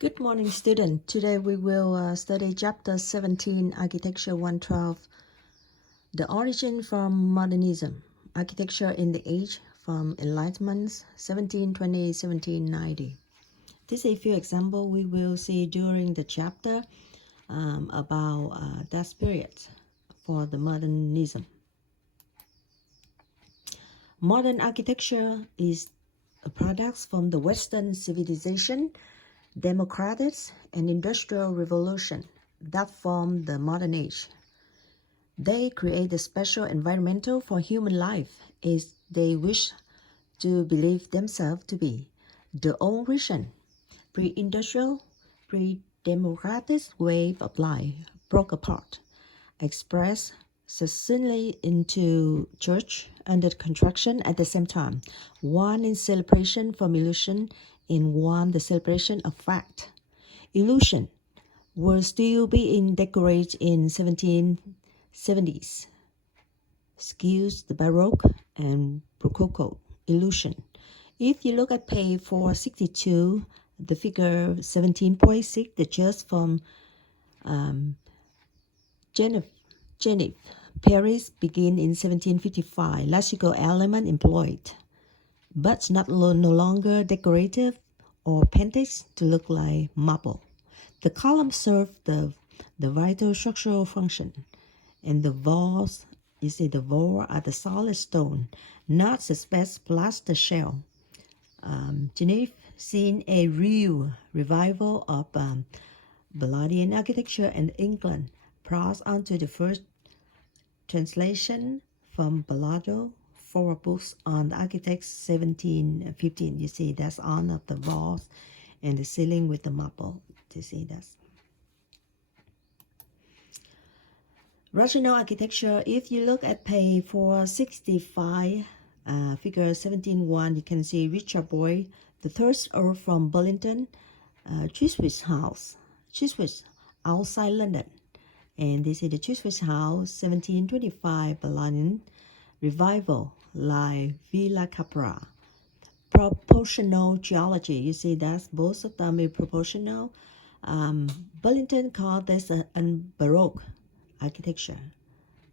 Good morning, student. Today we will study Chapter 17, Architecture 112, The Origin from Modernism, Architecture in the Age from Enlightenment, 1720-1790. This is a few examples we will see during the chapter about that period for the modernism. Modern architecture is a product from the Western civilization, democratic and industrial revolution that formed the modern age. They create a special environmental for human life as they wish to believe themselves to be. The old vision, pre-industrial, pre-democratic way of life broke apart, expressed succinctly into church under construction at the same time, one in celebration from illusion and one the celebration of fact. Illusion will still be decorated in 1770s. Skews the Baroque and Rococo illusion. If you look at page 462, the figure 17.6, the church from Genève, Paris, begin in 1755. Classical element employed, but no longer decorative or painted to look like marble. The columns serve the vital structural function, and the walls, you see the wall are the solid stone, not suspect plaster shell. Genève seen a real revival of Palladian architecture in England, brought onto the first translation from Bellado, 4 books on the architects 1715. You see that's on of the walls and the ceiling with the marble. You see that's rational architecture. If you look at page 465, figure 17.1, you can see Richard Boyd, the third Earl from Burlington, Chiswick House, Chiswick, outside London. And this is the Chiswick House, 1725, Berlin, revival, like Villa Capra. Proportional geology, you see that's both of them are proportional. Burlington called this a Baroque architecture.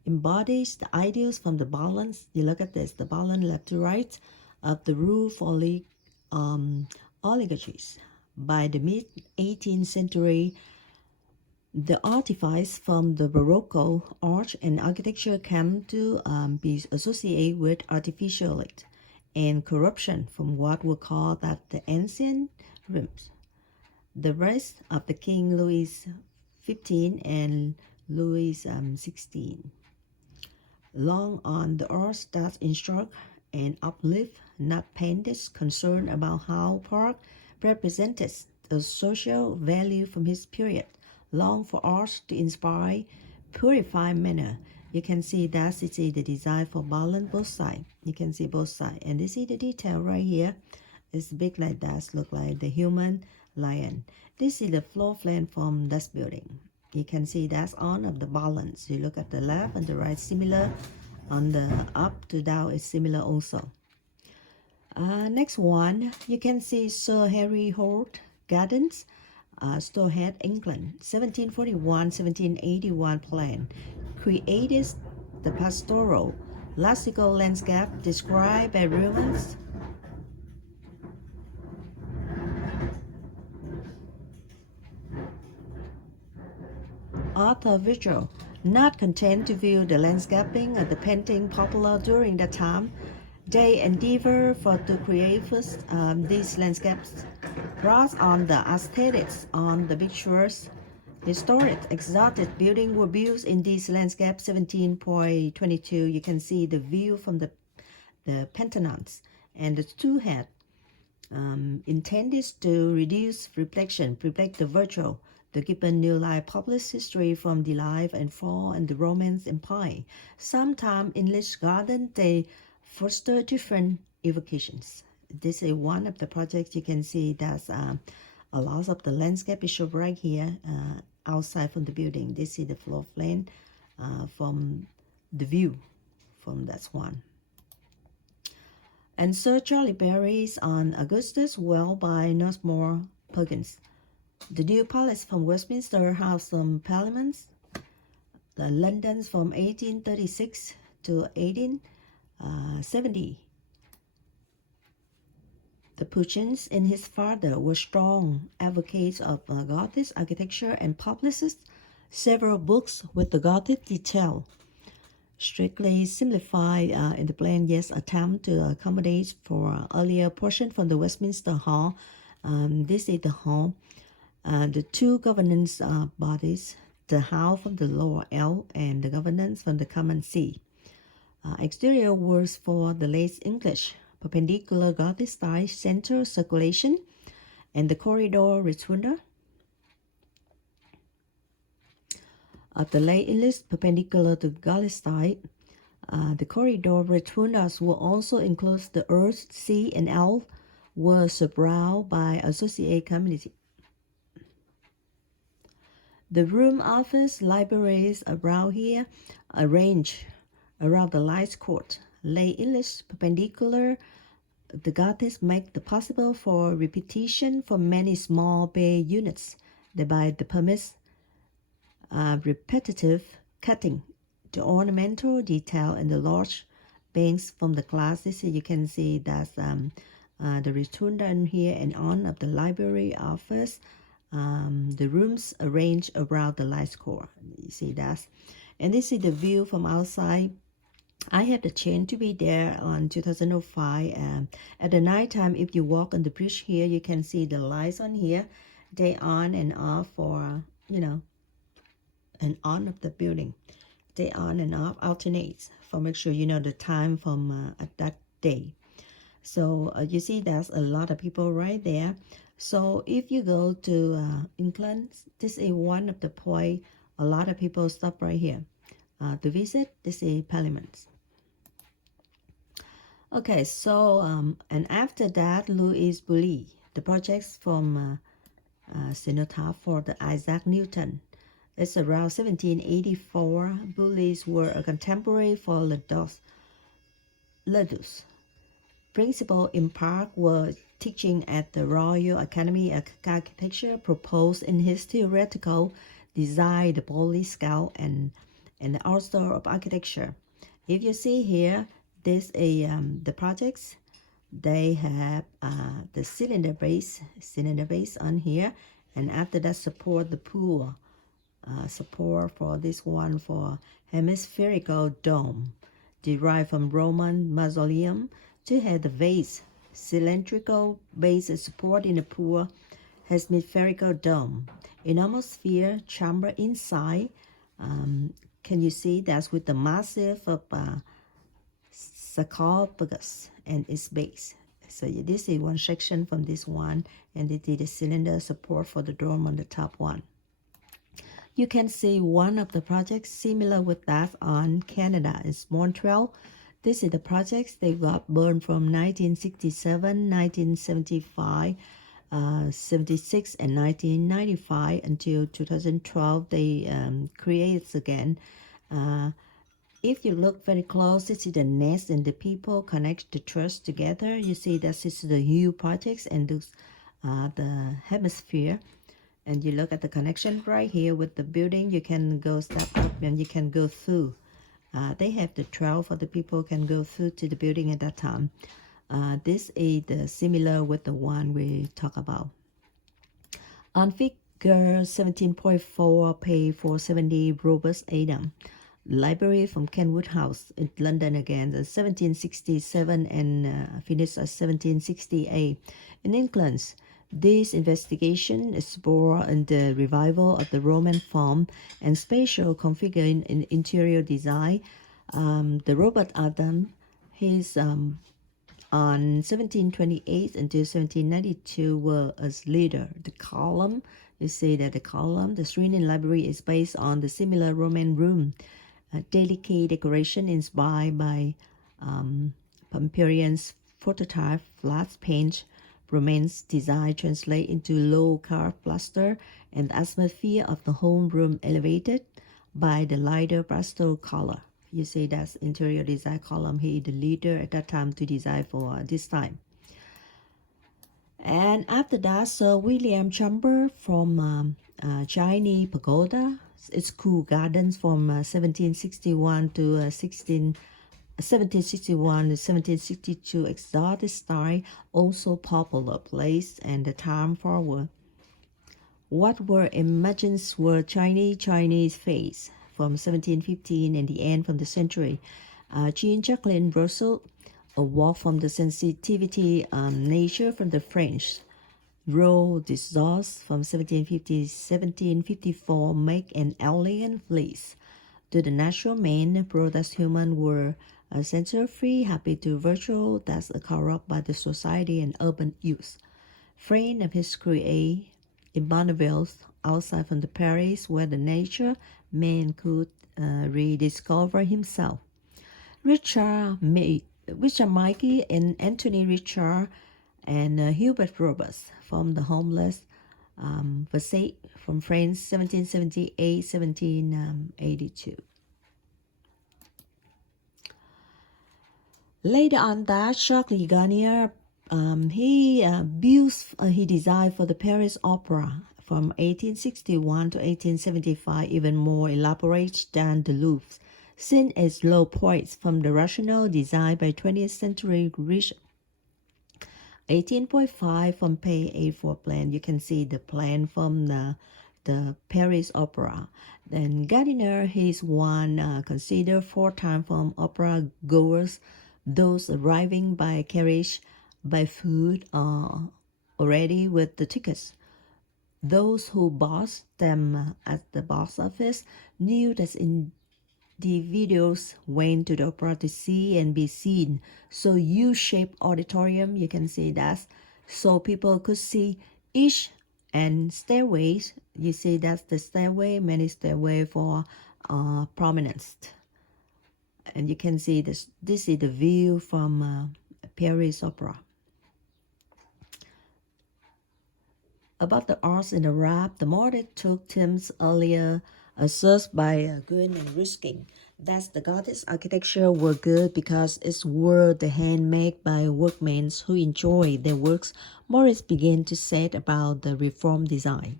Embodies the ideals from the balance. You look at this, the balance left to right of the roof oligarchies. By the mid-18th century, the artifice from the Baroque art and architecture came to be associated with artificiality and corruption from what we call that the ancient rooms. The rest of the King Louis XV and Louis XVI. Long on the earth that instruct and uplift, not painted, concerned about how Park represented the social value from his period. Long for art to inspire, purify manner. You can see that's the design for balance both sides. You can see both sides. And you see the detail right here. It's big like that, look like the human lion. This is the floor plan from this building. You can see that's on of the balance. You look at the left and the right, similar. On the up to down is similar also. Next one, you can see Sir Harry Holt Gardens, Stourhead, England, 1741-1781 plan. Created the pastoral, classical landscape described by Rubens. Arthur Virgil, not content to view the landscaping of the painting popular during that time, they endeavor to create first these landscapes, brought on the aesthetics on the pictures. Historic, exotic buildings were built in these landscapes. 17.22. You can see the view from the Pantanons and the two head intended to reduce reflection, reflect the virtual. The given new life published history from the life and fall and the Roman Empire. Sometimes in this garden they foster different evocations. This is one of the projects you can see that's a lot of the landscape is shown right here outside from the building. This is the floor plan from the view from that one. And Sir Charlie Barry's on Augustus Well by Northmore Perkins. The New Palace from Westminster House of Parliament, the London's from 1836 to 1870. The Puchins and his father were strong advocates of Gothic architecture and published several books with the Gothic detail. Strictly simplified in the plan, yes, attempt to accommodate for earlier portion from the Westminster Hall. This is the hall. The two governance bodies, the House from the lower L and the governance from the common C. Exterior works for the late English, perpendicular Gothic style center circulation, and the corridor rotunda. Of the late English, perpendicular to Gothic style, the corridor rotundas will also include the earth, C, and L were surrounded by associated community. The room, office, libraries around here arranged around the light court. Late English, perpendicular, the Gothic make it possible for repetition for many small bay units, thereby the permits repetitive cutting. The ornamental detail in the large banks from the classes, you can see that's the rotunda in here and on of the library office. The rooms arranged around the light core. You see that, and this is the view from outside. I had the chance to be there on 2005. At the night time, if you walk on the bridge here, you can see the lights on here. They on and off for and on of the building. They on and off alternates for make sure you know the time from at that day. So you see there's a lot of people right there. So if you go to England, this is one of the point. A lot of people stop right here to visit. This is Parliament. Okay, so and after that, Louis Bully, the projects from Cenotaph for the Isaac Newton. It's around 1784. Bullies were a contemporary for Ledus. Principal in part were teaching at the Royal Academy of Architecture, proposed in his theoretical design the Boy Scout and the All-Star of Architecture. If you see here, this is the projects. They have the cylinder base on here, and after that support the pool. Support for this one for hemispherical dome, derived from Roman mausoleum, to have the vase, cylindrical base support in the pool, hemispherical dome, enormous sphere chamber inside. Can you see that's with the massive of sarcophagus and its base. So this is one section from this one, and it is the cylinder support for the dome on the top one. You can see one of the projects similar with that on Canada is Montreal. This is the projects they got burned from 1967, 1975, 76, and 1995 until 2012. They created again. If you look very close, this is the nest and the people connect the trust together. You see that this is the huge projects and those, the hemisphere. And you look at the connection right here with the building. You can go step up and you can go through. They have the trail for the people can go through to the building at that time. This is the similar with the one we talk about. On figure 17.4, page 470, Robert Adam. Library from Kenwood House in London again, 1767 and finished at 1768. In England, this investigation explored in the revival of the Roman form and spatial configuring in interior design. The Robert Adam, he's on 1728 until 1792 were as leader. The column, you see that the column, the Shrine Library is based on the similar Roman room. Delicate decoration inspired by Pompeian's phototype flat paint. Romance design translate into low carved plaster, and the atmosphere of the whole room elevated by the lighter pastel color. You see that's interior design column. He is the leader at that time to design for this time. And after that, Sir William Chamber from Chinese Pagoda, school gardens from 1761 to 1761 to 1762, exotic style, also popular place and the time forward. What were imagined were Chinese face from 1715 and the end of the century. Jean Jacqueline Rousseau, a walk from the sensitivity nature from the French. Roe de Zos from 1750 1754 make an alien fleece. To the natural man, products human were censor-free, happy to virtual, that's corrupt by the society and urban youth. Friend of his create in Bonneville, outside from the Paris, where the nature man could rediscover himself. Richard Mikey and Anthony Richard and Hubert Roberts from the homeless Versailles from France, 1778-1782. Later on that, Jacques Garnier, he designed for the Paris Opera from 1861 to 1875, even more elaborate than the Louvre, seen as low points from the rational design by 20th century reach 18.5 from page A4 plan. You can see the plan from the Paris Opera. Then Gardiner, he's one considered 4-time from opera goers, those arriving by carriage, by food, already with the tickets. Those who bought them at the box office knew that individuals went to the opera to see and be seen. So U-shaped auditorium, you can see that. So people could see each and stairways. You see that's the stairway, many stairway for prominence. And you can see this is the view from Paris Opera. About the arts in the rap, the more they took Tim's earlier asserts by Gwyn and Ruskin. That's the Gothic architecture were good because it's were the handmade by workmen who enjoyed their works. Morris began to set about the reform design.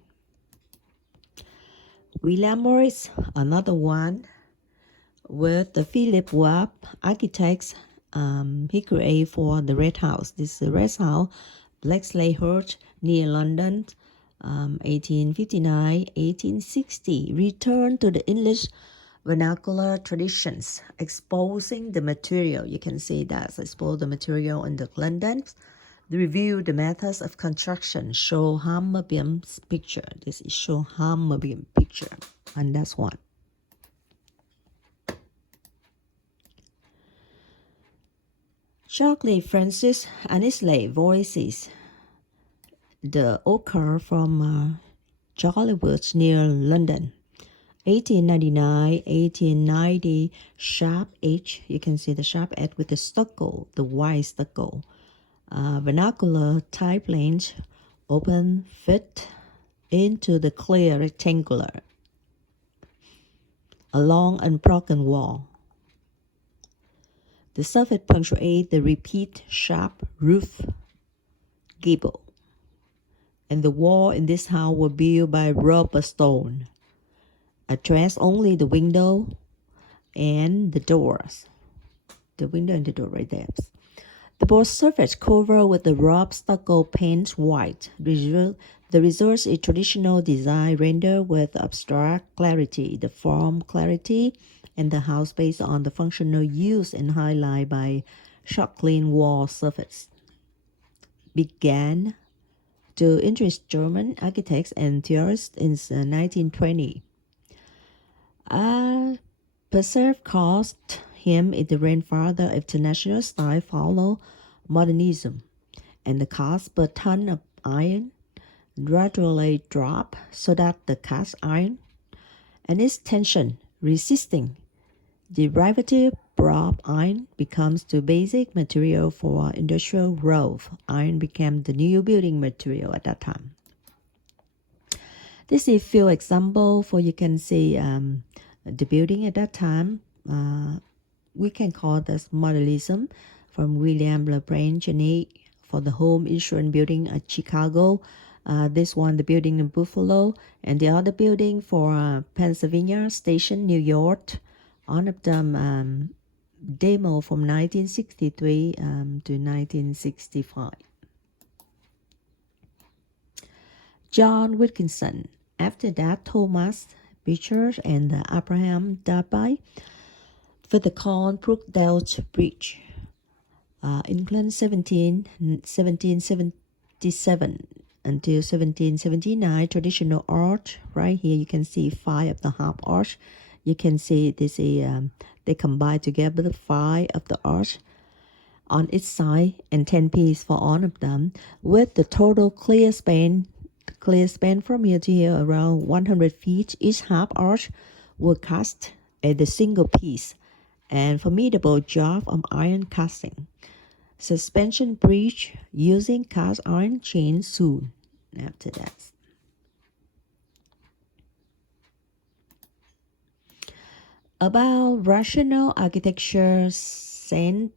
William Morris, another one, with the Philip Webb architects, he created for the Red House. This is the Red House, Bexleyheath, near London, 1859-1860. Returned to the English vernacular traditions, exposing the material. You can see that expose the material in the London. Review the methods of construction. Show Hammerbeam's picture. This is show Hammerbeam picture, and that's one. Shockley Francis Annesley voices the ochre from Jollywood near London. 1899-1890, sharp edge. You can see the sharp edge with the stucco, the white stucco. Vernacular type range, open fit into the clear rectangular. A long unbroken wall. The surface punctuates the repeat sharp roof gable. And the wall in this house were built by rubber stone. Address only the window and the doors. The window and the door right there. The board surface covered with the rough stucco paint white. The result is traditional design rendered with abstract clarity, the form clarity, and the house based on the functional use and highlight by sharp clean wall surface. Began to interest German architects and theorists in 1920. Persev calls him the grandfather of international style follow modernism, and the cost per ton of iron gradually drop so that the cast iron and its tension resisting derivative brought iron becomes the basic material for industrial growth. Iron became the new building material at that time. This is a few example for you can see the building at that time. We can call this modernism from William Lagrange for the home insurance building at Chicago. This one, the building in Buffalo, and the other building for Pennsylvania Station, New York. All of them demo from 1963 to 1965. John Wilkinson. After that, Thomas Beecher and Abraham Darby for the Colebrook-Delt Bridge. England 1777 until 1779, traditional arch. Right here you can see 5 of the half arch. You can see this is they combine together the 5 of the arch on each side and 10 pieces for all of them, with the total clear span from here to here around 100 feet. Each half arch were cast at the single piece and formidable job of iron casting. Suspension bridge using cast iron chain soon after that. About rational architecture, Senti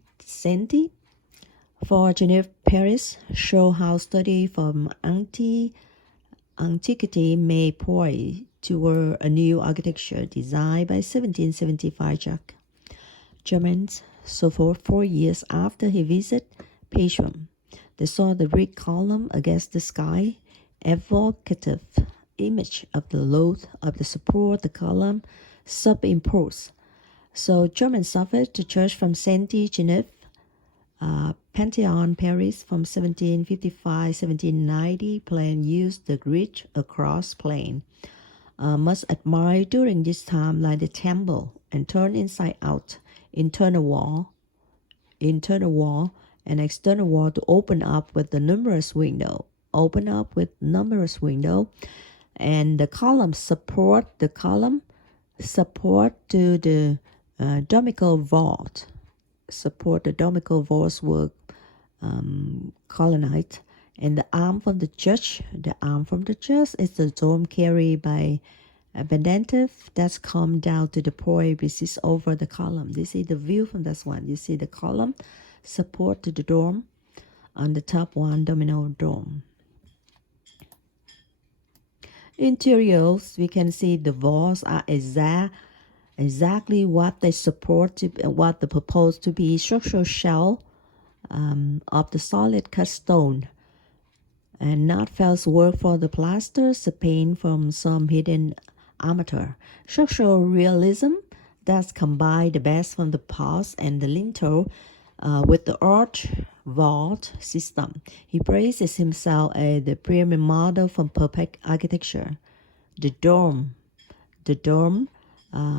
for Geneva, Paris, show how study from antiquity may point toward a new architecture designed by 1775 Jacques Germains. So for 4 years after he visited Paestum, they saw the red column against the sky, evocative image of the load of the support, the column superimposed. So German suffered the church from Saint-Geneviève, Pantheon, Paris from 1755-1790 plan used the grid across plane. Must admire during this time like the temple and turn inside out, internal wall, and external wall to open up with the numerous window, and the column support to the domical vault. Support the domical vaults were colonnade, and the arm from the church is the dome carried by a pendentive that's come down to the point which is over the column. This is the view from this one. You see the column support to the dome on the top one domino dome. Interiors, we can see the walls are exactly what they support to what they propose to be structural shell of the solid cut stone, and not false work for the plasters, the paint from some hidden amateur. Structural realism that's combined the best from the past and the lintel with the arch vault system. He praises himself as the premier model from perfect architecture. The dome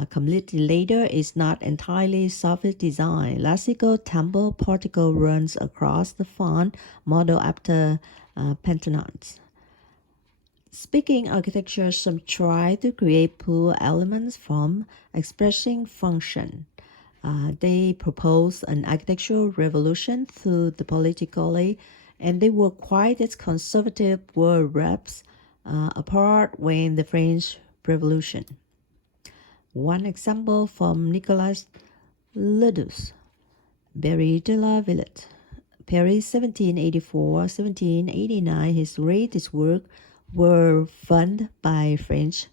completely later is not entirely Soviet design. Classical temple portico runs across the front, model after Parthenon. Speaking architecture, some try to create pull elements from expressing function. They propose an architectural revolution through the politically, and they were quite as conservative were reps apart when the French Revolution. One example from Nicolas Ledouce, Barry de la Villette, Paris 1784-1789. His latest work were funded by French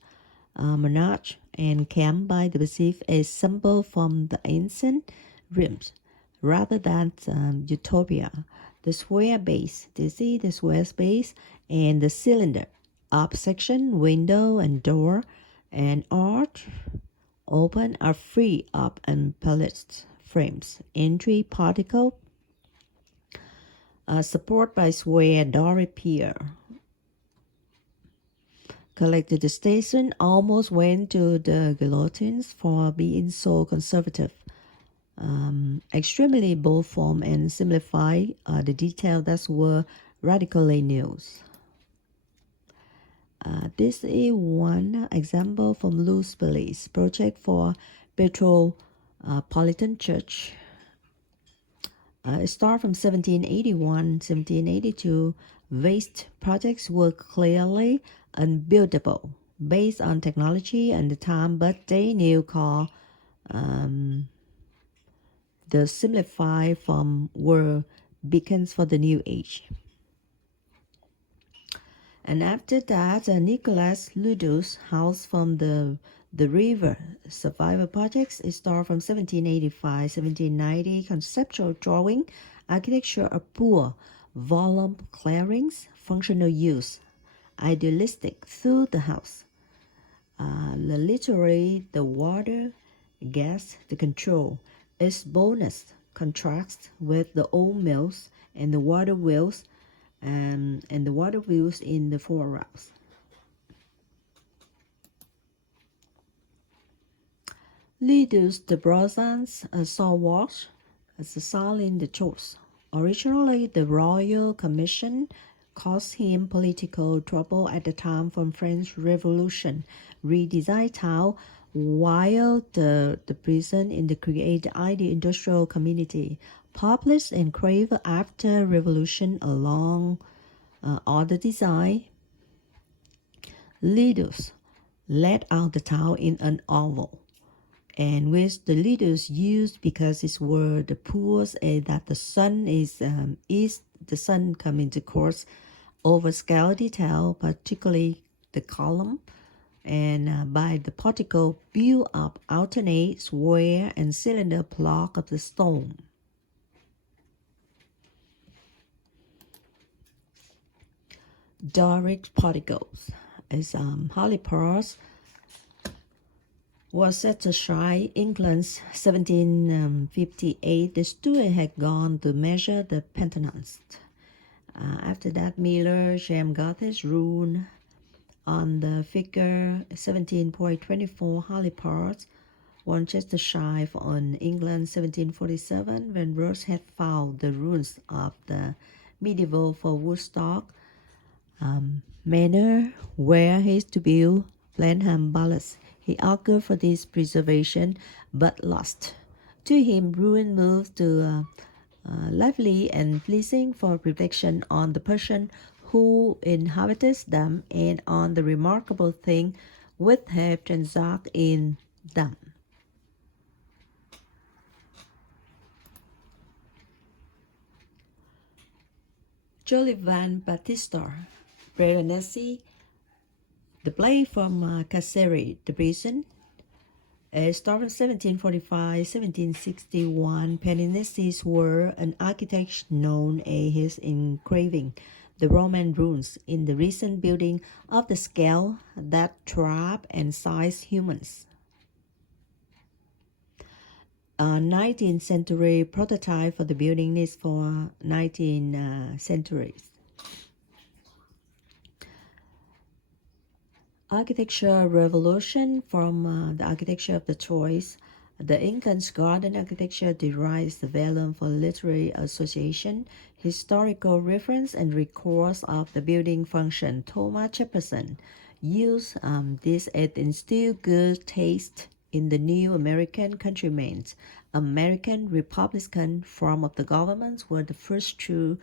monarch and came by the perceived as symbol from the ancient realms rather than utopia. The square base, you see the square base and the cylinder, up section, window and door, and arch open are free up and pallet frames. Entry particle support by square door pier. Collected the station almost went to the guillotines for being so conservative. Extremely bold form and simplify the detail that were radically new. This is one example from Louis Bell's project for Metropolitan Church. It started from 1781-1782. Waste projects were clearly unbuildable based on technology and the time, but they knew called the simplified form were beacons for the new age. And after that, Nicolas Ludus' House from the River Survival Projects is started from 1785-1790, conceptual drawing, architecture of poor, volume clearings, functional use, idealistic through the house. The literary, the water, gas, the control. Its bonus contrasts with the old mills and the water wheels and the water wheels in the forehouse. Lidus de Brosans saw wash as a Salin the Chose. Originally, the Royal Commission caused him political trouble at the time from French Revolution, redesigned town while the prison in the create ideal industrial community, published and craved after revolution along all the design. Lidus laid out the town in an oval, and which the leaders used because it's where the pools and that the sun is the sun come into course over scale detail, particularly the column, and by the particle build up alternate square and cylinder block of the stone. Doric particles as Halippars was set to shine England's 1758. The steward had gone to measure the Pentateuch. After that, Miller, James Gothis ruled on the figure 17.24 Halippars wanted to shine on England 1747 when Ross had found the ruins of the medieval for Woodstock manor where he is to build Blenheim Palace. He argued for this preservation, but lost. To him, ruin moved to lively and pleasing for reflection on the person who inhabited them and on the remarkable thing which have transacted in them. Jollivan Batista Breganesi, the play from Carceri, the prison, started 1745-1761. Pianinists were an architect known as his engraving the Roman ruins in the recent building of the scale that trap and size humans. A 19th century prototype for the building is for 19th centuries. Architecture revolution from the architecture of the choice. The Incan's garden architecture derives the value for literary association, historical reference, and records of the building function. Thomas Jefferson used this as instill good taste in the new American countrymen. American Republican form of the governments were the first true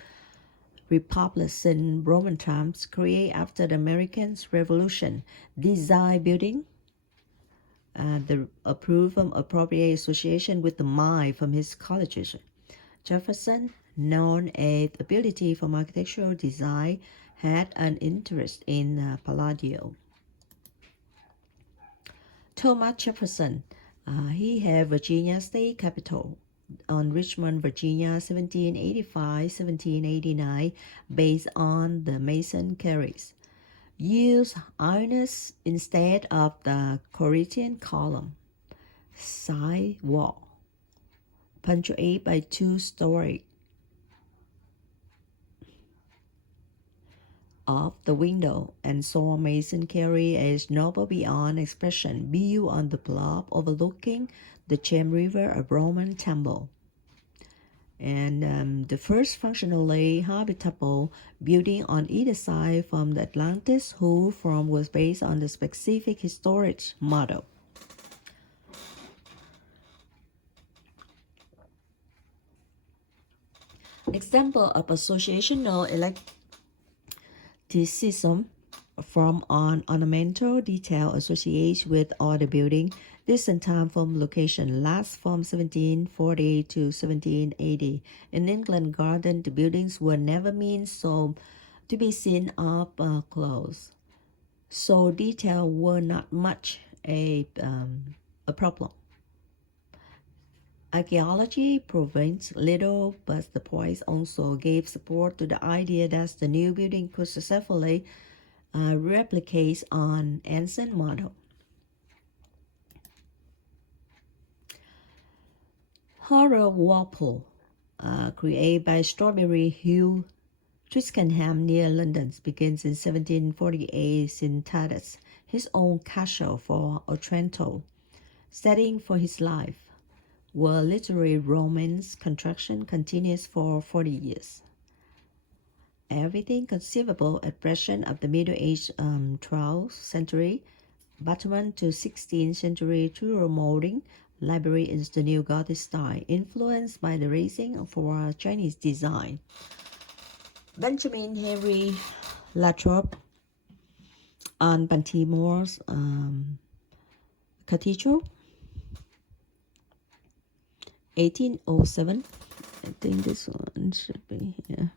republics in Roman times, created after the American Revolution. Design building, the approved from appropriate association with the mind from his colleges. Jefferson, known as ability from architectural design, had an interest in Palladio. Thomas Jefferson, he had Virginia State Capitol on Richmond, Virginia, 1785-1789, based on the Mason carries. Use ironous instead of the Corinthian column. Side wall, punctuated by 2-story. Of the window, and saw Mason carry as noble beyond expression, built on the bluff overlooking the James River, a Roman temple. And the first functionally habitable building on either side from the Atlantis, whose form was based on the specific historic model. Example of associational eclecticism from an ornamental detail associated with all the building. Distance time from location lasts from 1740 to 1780. In England Garden, the buildings were never meant so to be seen up close, so detail were not much a problem. Archaeology proves little, but the points also gave support to the idea that the new building could successfully replicate an ancient model. Horror Walpole, created by Strawberry Hugh Twickenham near London, begins in 1748 in Tadas, his own castle for Otranto, setting for his life, where literary romance construction continues for 40 years. Everything conceivable at present of the Middle Age 12th century, battlement to 16th century Tudor molding, library is the new Gothic style, influenced by the rising for Chinese design. Benjamin Henry Lathrop on Baltimore's Cathedral, 1807. I think this one should be here.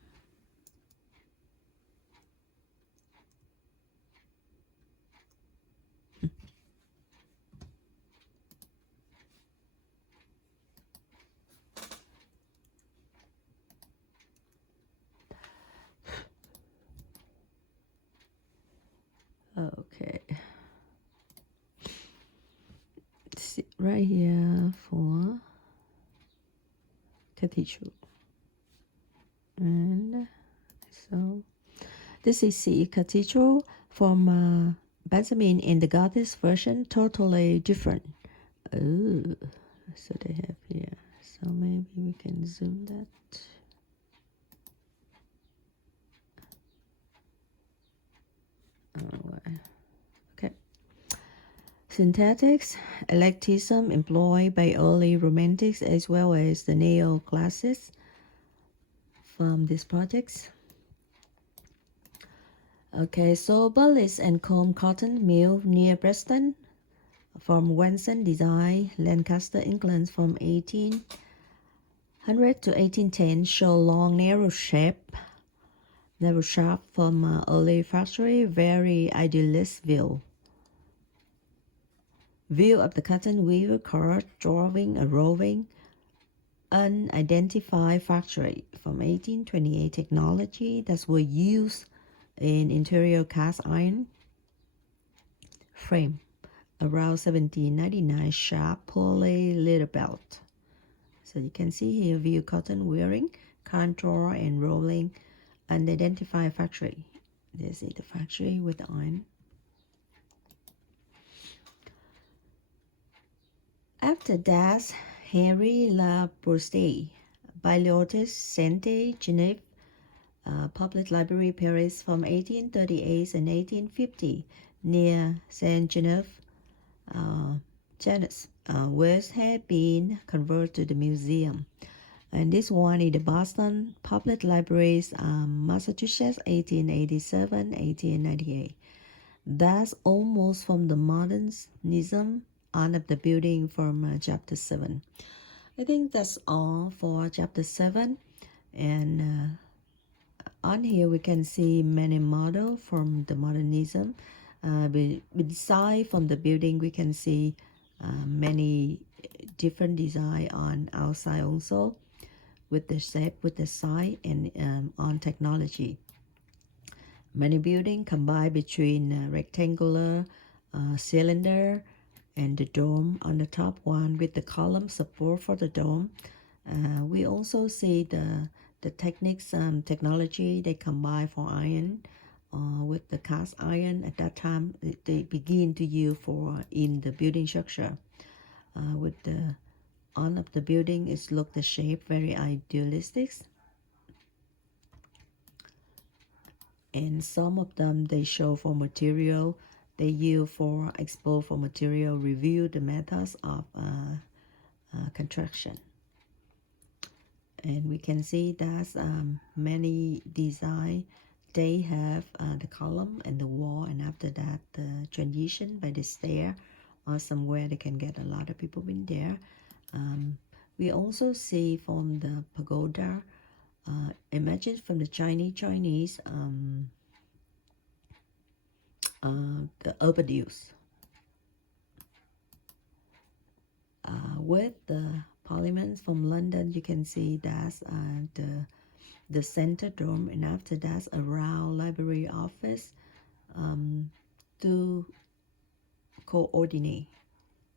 Okay. See, right here for Cathedral. And so this is the Cathedral from Benjamin in the Gothic version, totally different. Oh, so they have here. So maybe we can zoom that. Okay. Synthetics, eclecticism employed by early romantics as well as the neoclassics from these projects. Okay, so Bullis and Combe Cotton Mill near Preston from Wenson Design, Lancaster, England from 1800 to 1810 show long narrow shape. Narrow shaft from early factory, very idealist view. View of the cotton weaver cart drawing a roving, unidentified factory from 1828 technology that were used in interior cast iron frame. Around 1799 sharp poly leather belt. So you can see here view cotton wearing, contour and rolling, unidentified factory. This is the factory with the iron. After that, Henri Labouste, Bibliothèque Sainte-Geneviève, Public Library, Paris from 1838 and 1850, near Saint-Geneviève, Genus, which had been converted to the museum. And this one is the Boston Public Libraries, Massachusetts, 1887-1898. That's almost from the modernism on of the building from chapter 7. I think that's all for chapter 7. And on here we can see many models from the modernism. Beside from the building we can see many different design on outside also, with the shape, with the side, and on technology. Many buildings combine between rectangular cylinder and the dome on the top one with the column support for the dome. We also see the techniques technology they combine for iron with the cast iron. At that time they begin to use for in the building structure. With the on of the building is look the shape very idealistic, and some of them they show for material they use for expose for material, review the methods of construction. And we can see that many design they have the column and the wall, and after that the transition by the stair or somewhere they can get a lot of people in there. We also see from the pagoda, imagine from the Chinese the urban use with the parliament from London. You can see that's the center dome, and after that around library office to coordinate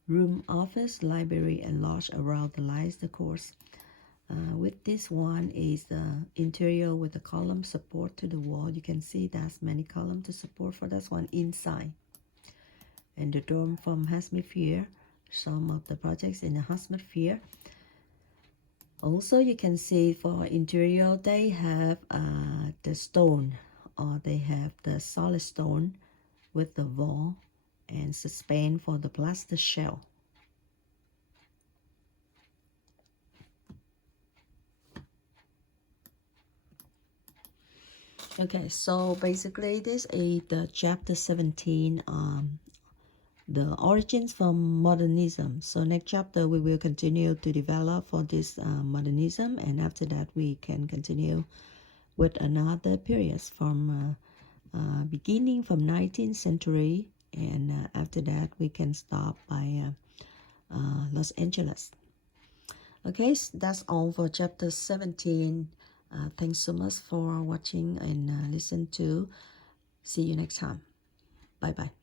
room, office, library, and lodge around the lines the course. With this one is the interior with the column support to the wall. You can see that's many columns to support for this one inside. And the dome from Hemisphere, some of the projects in the Hemisphere. Also, you can see for interior, they have the stone, or they have the solid stone with the wall and suspend for the plaster shell. Okay, so basically this is the chapter 17, the origins from modernism. So next chapter we will continue to develop for this modernism, and after that we can continue with another periods from beginning from 19th century, and after that we can stop by Los Angeles. Okay, so that's all for chapter 17. Thanks so much for watching and listen to. See you next time. Bye bye.